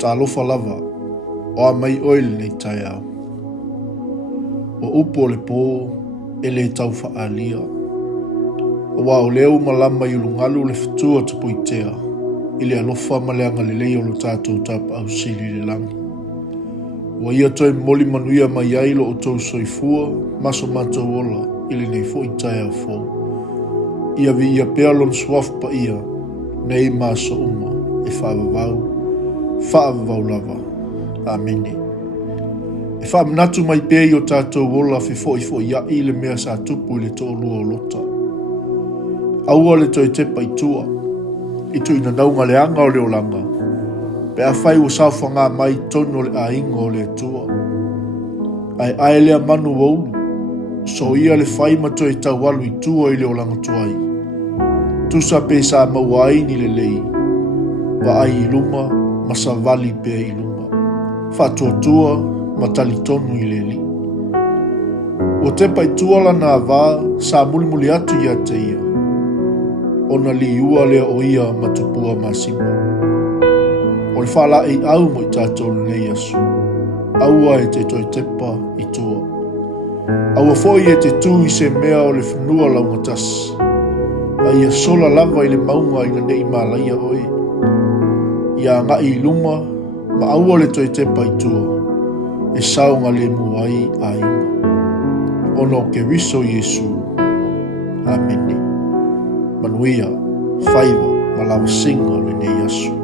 talofa lava o a mai oil nei tai au. O upo le pō e le tau whaalia. O wao leo malama i lungalu le fitua te poitea i le alofa ma le anga le leo lo tātou tapa au sili le langi. Wa ia toi moli manuia mai ailo o tau soifua maso mātou ola i le nei fo i tai au fōu. Ia vi ia pea lon suafu pa ia nei maso uma e whaavavau lava. Amene. E whaamanatu mai pea i o tātou ola fo ia i le mea sa tupu i le tō lua o lota. Aua le toi tepa i tua, i tu ina naunga le anga o le olanga, pe a whai o sauwhanga mai tono le ainga o le tua. Ai aelea manu waulu, so ia le whai mato i tau walu i tua i le olanga tuai. Tusa pe sa mawai ni le lei, wa ai iluma, masa vali pe iluma. Whatua tua, matali tonu i le li. O tepa i tua la nā wā, sa muli atu ia te ia. Ona li ua lea o ia matupua masima. O le whala e au mo i tātou nei asu. Aua e te toi tepa i tua. Aua foi e te tū i se mea o le whenua laumatas. A ia sola lava i le maunga i na nei malaia oe. Ia ngā i luma, ma aua le toi tepa i tua. E saunga le muai a inga. Ono ke riso Yesu. Amene. Manuia, whaiva, malawa singa le nei asu.